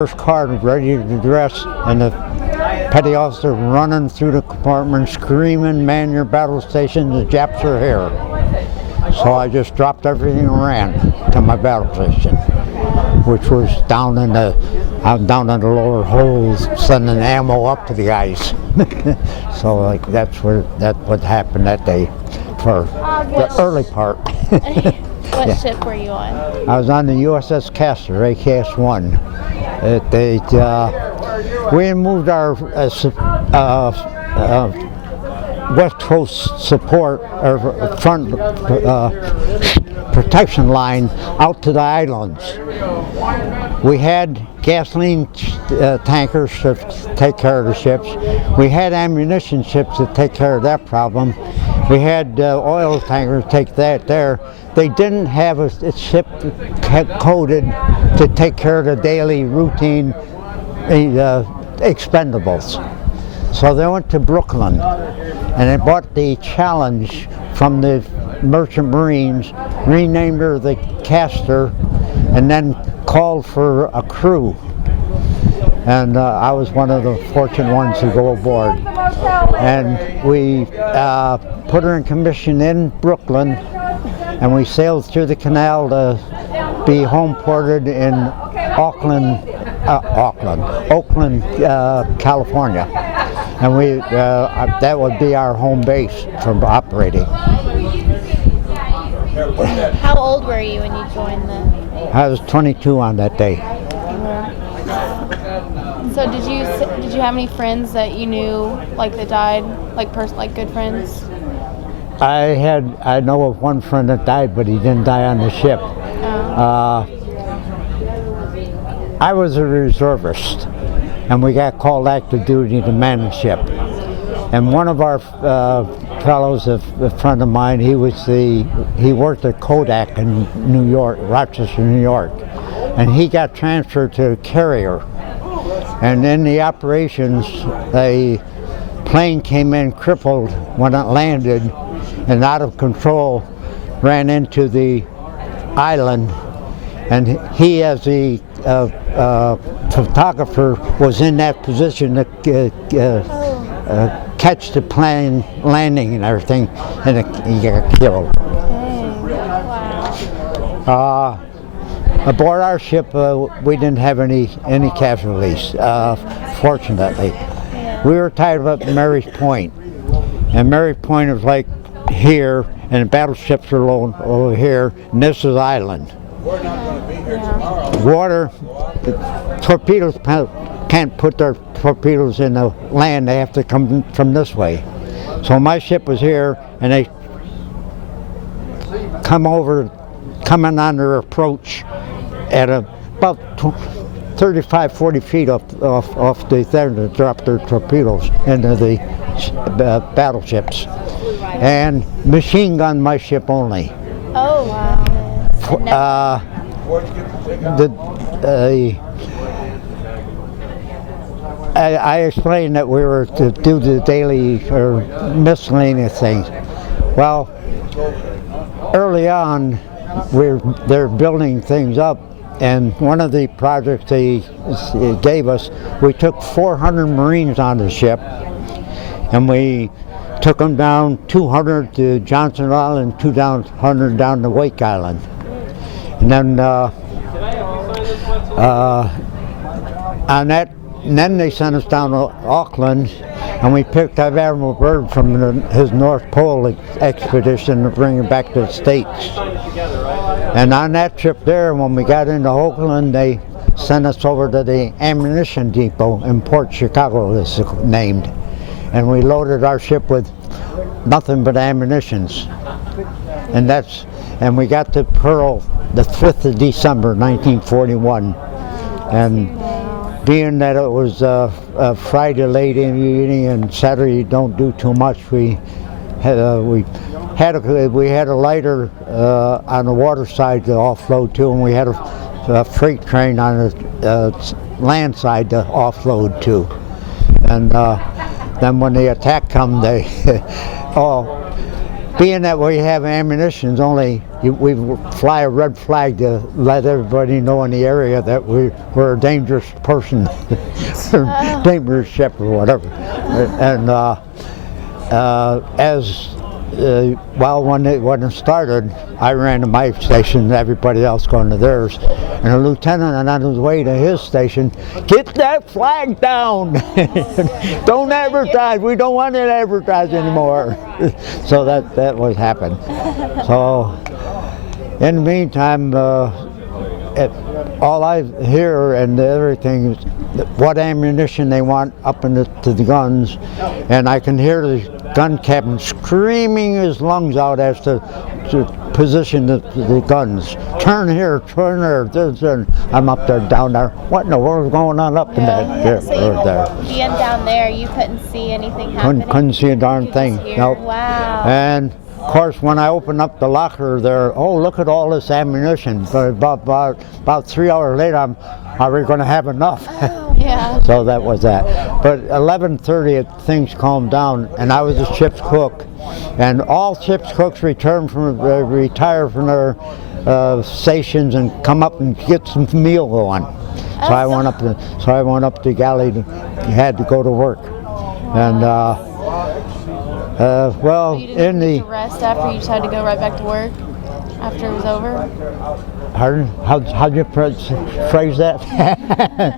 First car ready to dress, and the petty officer running through the compartment screaming, "Man your battle station, the Japs are here." So I just dropped everything and ran to my battle station, which was down in the lower holes, sending ammo up to the ice. So that's what happened that day for the early part. What ship were you on? I was on the USS Castor, AKS-1. We moved our West Coast support, or front protection line out to the islands. We had gasoline tankers to take care of the ships. We had ammunition ships to take care of that problem. We had oil tankers take that there. They didn't have a ship coded to take care of the daily routine expendables. So they went to Brooklyn and they bought the Challenge from the Merchant Marines, renamed her the Castor, and then called for a crew. And I was one of the fortunate ones to go aboard. And we put her in commission in Brooklyn, and we sailed through the canal to be home ported in Oakland, California. And that would be our home base for operating. How old were you when you joined the? I was 22 on that day. So did you have any friends that you knew that died, like good friends? I know of one friend that died, but he didn't die on the ship. I was a reservist, and we got called active duty to man the ship. And one of our fellows, a friend of mine, he worked at Kodak in New York, Rochester, New York, and he got transferred to a carrier. And in the operations, a plane came in crippled when it landed, and out of control, ran into the island, and he, as the photographer, was in that position to catch the plane landing and everything, and he got killed. Wow. Aboard our ship, we didn't have any casualties, fortunately. We were tied up at Mary's Point, and Mary's Point is like here, and the battleships are over here, and this is island. Water, torpedoes can't put their torpedoes in the land, they have to come from this way. So my ship was here, and they coming on their approach at about 35, 40 feet off the there to drop their torpedoes into the battleships. And machine gun my ship only. Oh wow. I explained that we were to do the daily or miscellaneous things. Well, early on, they're building things up, and one of the projects they gave us, we took 400 Marines on the ship, and we took them down 200 to Johnson Island, 200 down to Wake Island. And then then they sent us down to Auckland, and we picked up Admiral Byrd from his North Pole expedition to bring him back to the States. And on that trip there, when we got into Auckland, they sent us over to the ammunition depot in Port Chicago, it's named. And we loaded our ship with nothing but ammunitions. And we got to Pearl the 5th of December, 1941. And being that it was a Friday late evening and Saturday don't do too much, we had a lighter on the water side to offload to, and we had a freight train on the land side to offload to. And then when the attack come, being that we have ammunitions only we would fly a red flag to let everybody know in the area that we were a dangerous person, dangerous ship or whatever. And when it started, I ran to my station and everybody else going to theirs. And a lieutenant on his way to his station, get that flag down! Don't advertise, we don't want it advertised anymore. So that was happened. So in the meantime, all I hear and everything is what ammunition they want up to the guns, and I can hear the gun captain screaming his lungs out as to position the guns. Turn here, turn there. I'm up there, down there. What in the world is going on up in that? So being down there, you couldn't see anything happening? Couldn't see a darn thing. Nope. Wow. And of course, when I opened up the locker there, oh, look at all this ammunition. But about 3 hours later, are we going to have enough? Oh, yeah. So that was that. But 11:30, things calmed down, and I was a ship's cook. And all ship's cooks retire from their stations and come up and get some meal going. So I went up the galley and had to go to work. And So you didn't get to rest after, you just had to go right back to work after it was over? How'd you phrase that?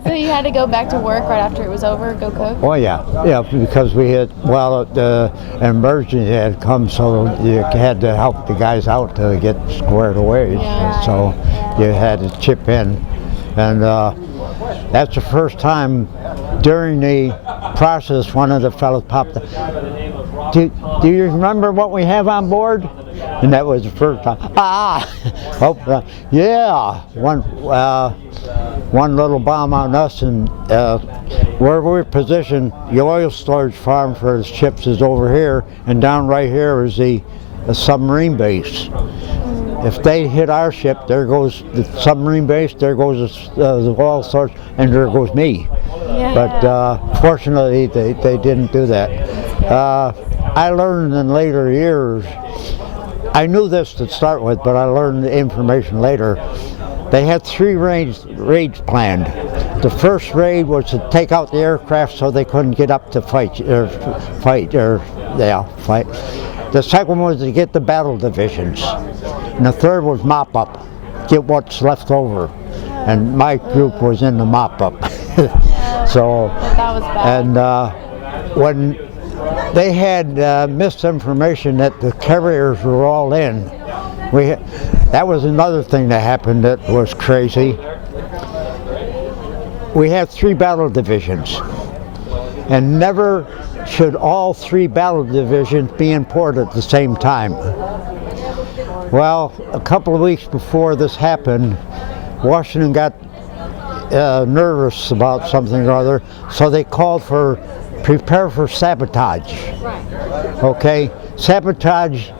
So you had to go back to work right after it was over, go cook? Oh yeah, because we had, the emergency had come, so you had to help the guys out to get squared away. Yeah. So you had to chip in, and that's the first time during the process one of the fellows popped up. Do you remember what we have on board? And that was the first time. Yeah. One little bomb on us, and where we're positioned, the oil storage farm for the ships is over here, and down right here is the submarine base. If they hit our ship, there goes the submarine base, there goes the oil storage, and there goes me. Yeah. But fortunately, they didn't do that. I learned in later years, I knew this to start with, but I learned the information later. They had 3 raids planned. The first raid was to take out the aircraft so they couldn't get up to fight. The second one was to get the battle divisions. And the third was mop up, get what's left over. And my group was in the mop up. So, that was bad. and when they had misinformation that the carriers were all in, that was another thing that happened that was crazy. We had 3 battle divisions, and never should all 3 battle divisions be in port at the same time. Well, a couple of weeks before this happened, Washington got nervous about something or other, so they called for prepare for sabotage. Okay, sabotage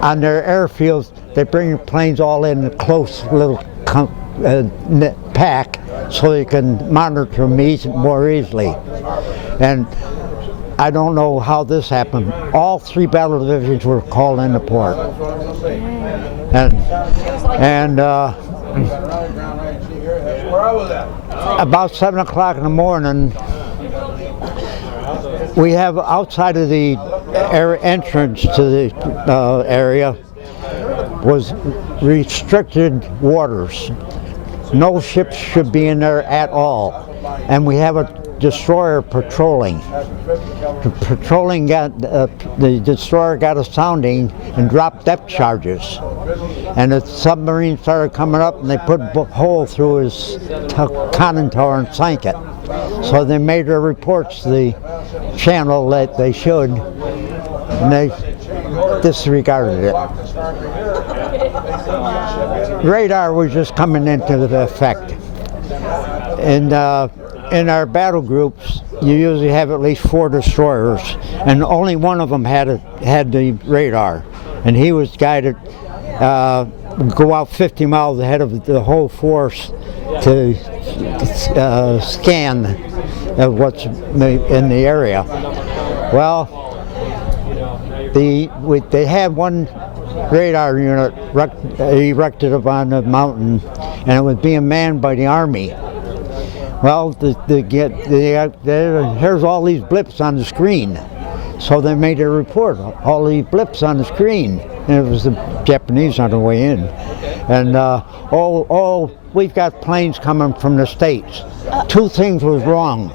on their airfields. They bring the planes all in a close little pack so they can monitor them more easily. And I don't know how this happened. All 3 battle divisions were called into port. And about 7 o'clock in the morning, we have outside of the entrance to the area was restricted waters. No ships should be in there at all. And we have a destroyer patrolling. The destroyer got a sounding and dropped depth charges. And the submarine started coming up, and they put a hole through his conning tower and sank it. So they made their reports to the channel that they should, and they disregarded it. Radar was just coming into effect. And in our battle groups, you usually have at least 4 destroyers, and only one of them had the radar, and he was guided go out 50 miles ahead of the whole force to scan what's in the area. Well, they had one radar unit erected up on the mountain, and it was being manned by the Army. Well, here's all these blips on the screen. So they made a report, all these blips on the screen. And it was the Japanese on the way in. And, we've got planes coming from the States. Two things was wrong.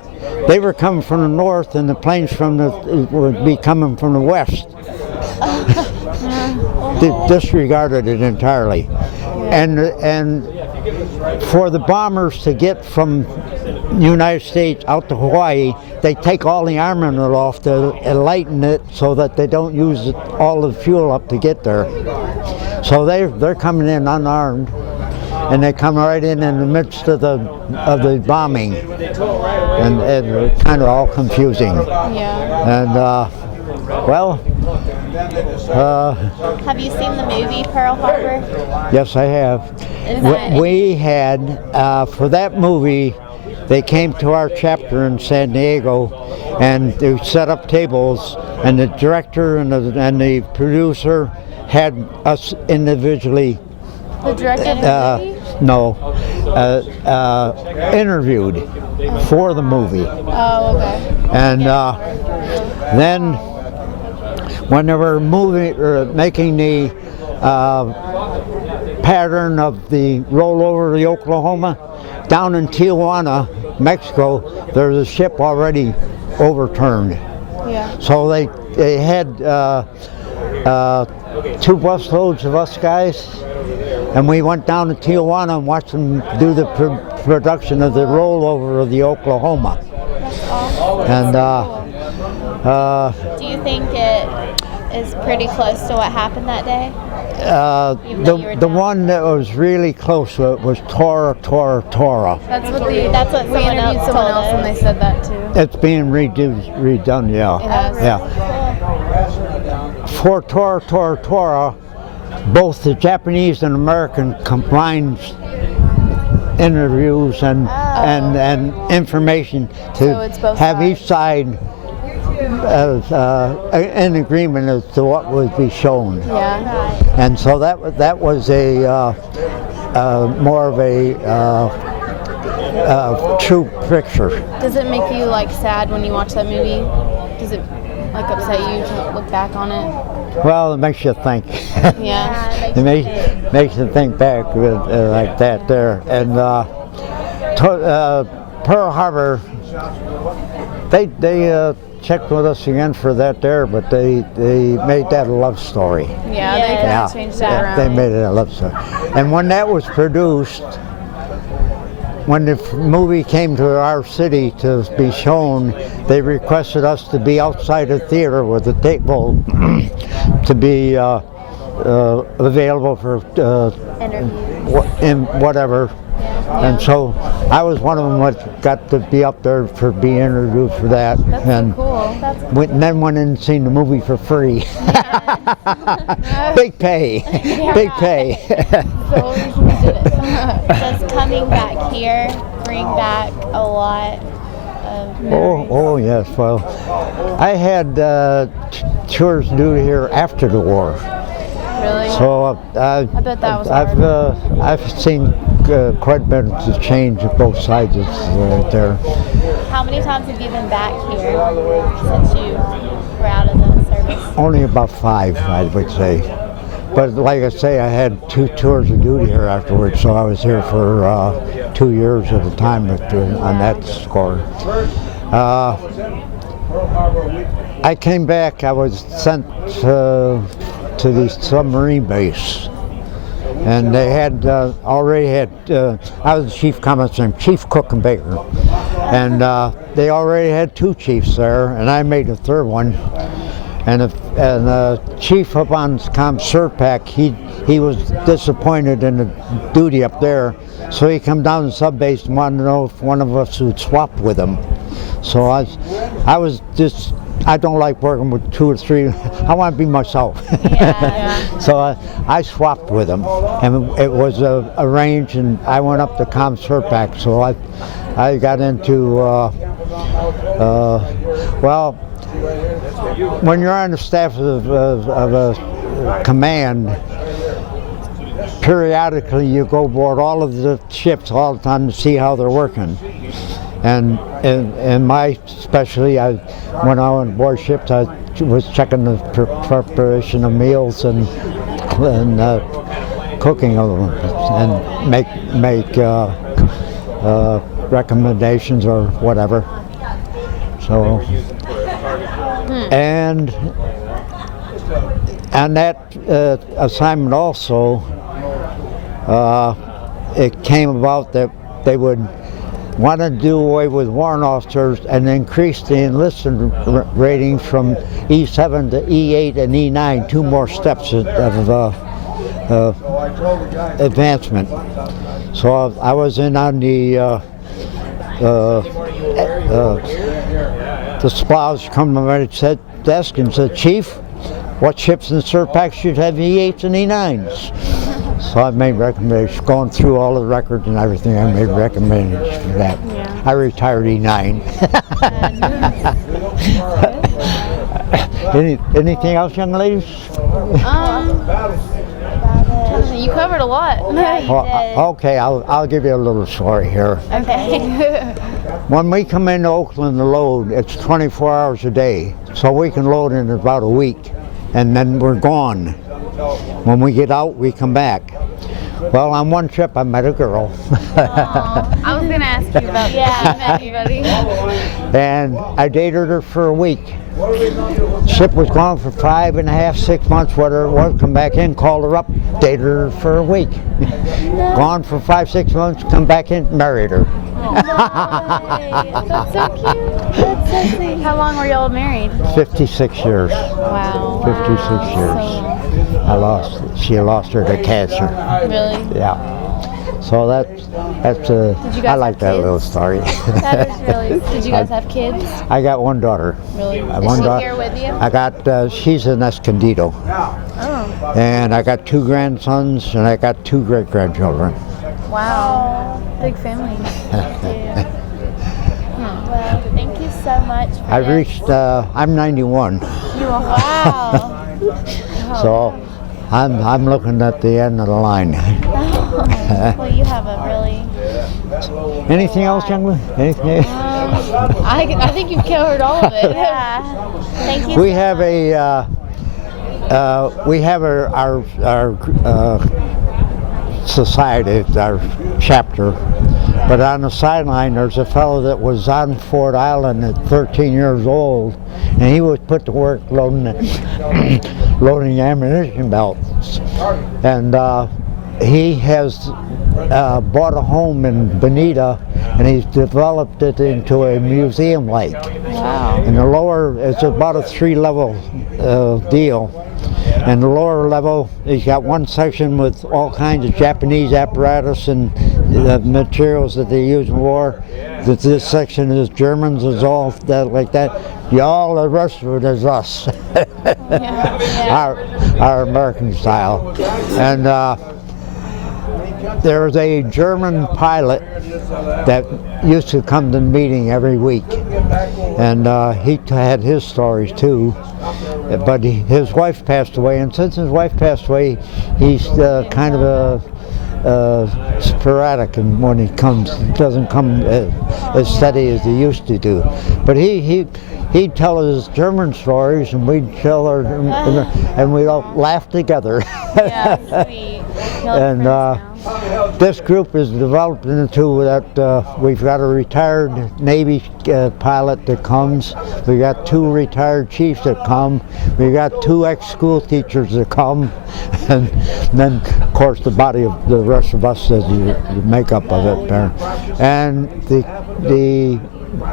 They were coming from the north, and the planes would be coming from the west. They disregarded it entirely. And for the bombers to get from the United States out to Hawaii, they take all the armament off to lighten it so that they don't use all the fuel up to get there. So they're coming in unarmed, and they come right in the midst of the bombing, and it's kind of all confusing. Yeah. And Have you seen the movie Pearl Harbor? yes, I have. We had for that movie. They came to our chapter in San Diego, and they set up tables, and the director and the producer had us individually. The director of the movie? No, interviewed for the movie. Oh, okay. And then when they were making the pattern of the rollover of the Oklahoma, down in Tijuana, Mexico, there's a ship already overturned. Yeah. So they had 2 busloads of us guys, and we went down to Tijuana and watched them do the production of the rollover of the Oklahoma. That's awesome. And Do you think it is pretty close to what happened that day? the one that was really close to it was Tora. That's what we That's what we someone interviewed else someone told else, us. and they said that too. It's being redone, yeah. It has. Yeah. For Tora, both the Japanese and American combined interviews and information So to it's both have sides. each side in agreement as to what would be shown. Yeah. And so that was a more of a true picture. Does it make you like sad when you watch that movie? Does it like upset you to look back on it? Well, it makes you think. Yeah. It makes you think back like that there. And Pearl Harbor, they checked with us again for that there, but they made that a love story. Yeah, they kind Yeah, of changed that around. they made it a love story. And when that was produced, when the movie came to our city to be shown, they requested us to be outside the theater with a table to be available for in whatever. And so I was one of them that got to be up there for being interviewed for that. That's And so cool. and then went in and seen the movie for free. Big pay. Big pay. The whole reason we did it. Does coming back here bring back a lot of memories? Oh yes. Well, I had tours to do here after the war. Really? So I bet that was hard. I've seen quite a bit of change of both sides there. How many times have you been back here since you were out of the service? Only about 5, I would say. But like I say, I had 2 tours of duty here afterwards, so I was here for 2 years at a time on that score. I came back. I was sent to the submarine base, and they had already had. I was the chief commissar, chief cook and baker, and they already had 2 chiefs there, and I made the 3rd one. And the chief up on Serpac, he was disappointed in the duty up there, so he come down to sub base and wanted to know if one of us would swap with him. So I was just. I don't like working with 2 or 3. I want to be myself. Yeah. So I swapped with him, and it was arranged, and I went up to Serpac. So I got into well, when you're on the staff of command, periodically you go aboard all of the ships all the time to see how they're working. And in my specialty, when I went aboard ships, I was checking the preparation of meals and cooking of them, and make recommendations or whatever. So, and on that assignment also, it came about that they would want to do away with warrant officers and increase the enlisted ratings from E7 to E8 and E9, 2 more steps of advancement. So I was in on the spouse come to my desk and said, "Chief, what ships in the Surpac should have E8s and E9s?" So I made recommendations, going through all the records and everything. I made recommendations for that. Yeah. I retired E9. Anything else, young ladies? You covered a lot. Yeah, you did. Okay, I'll give you a little story here. Okay. When we come into Oakland to load, it's 24 hours a day, so we can load in about a week, and then we're gone. When we get out, we come back. Well, on one trip, I met a girl. I was gonna ask you about that. You met anybody? And I dated her for a week. Ship was gone for 5.5, 6 months, whatever it was. Come back in, called her up, dated her for a week. Gone for 5, 6 months, come back in, married her. That's so cute. That's so sweet. How long were y'all married? 56 years. Wow. 56 years. She lost her to cancer. Really? Yeah. So that's Did you guys I like have that kids? little story. That is really. Did you guys have kids? I got one daughter. Really? One Is she daughter. here with you? I got she's in Escondido. Oh. And I got 2 grandsons and I got 2 great-grandchildren. Wow. Big family. Well, thank you so much. For I've this. reached I'm 91. You are. Wow. So I'm looking at the end of the line. Well, you have a really. Anything else, young man? Anything? I think you've covered all of it. Yeah. Thank you. We so have our society, our chapter, but on the sideline there's a fellow that was on Fort Island at 13 years old, and he was put to work loading ammunition belts, and he has bought a home in Bonita, and he's developed it into a museum like. Wow. And the lower, it's about a 3-level deal. And the lower level, he's got one section with all kinds of Japanese apparatus and materials that they use in war. This section is Germans, is all that like that. All the rest of it is us. Our American style. And there was a German pilot that used to come to the meeting every week, and he had his stories too, but his wife passed away, and since his wife passed away, he's kind of sporadic, and when he comes, he doesn't come as steady as he used to do. But he'd tell his German stories, and we'd tell her, and we'd all laugh together. Yeah, sweet. And this group is developed into that we've got a retired Navy pilot that comes. We got 2 retired chiefs that come. We got 2 ex-school teachers that come, and then of course the body of the rest of us is the makeup of it there. And the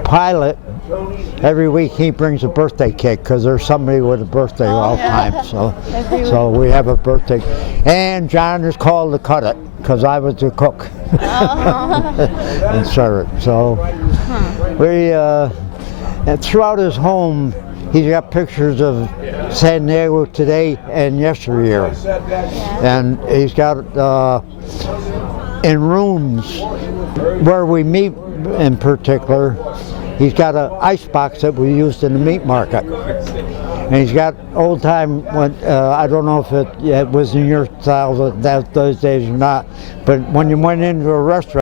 pilot, every week he brings a birthday cake because there's somebody with a birthday all the time. So we have a birthday. And John is called to cut it because I was the cook and serve it. So we and throughout his home, he's got pictures of San Diego today and yesteryear, and he's got in rooms where we meet in particular. He's got an ice box that we used in the meat market. And he's got old time, I don't know if it was in your style those days or not, but when you went into a restaurant,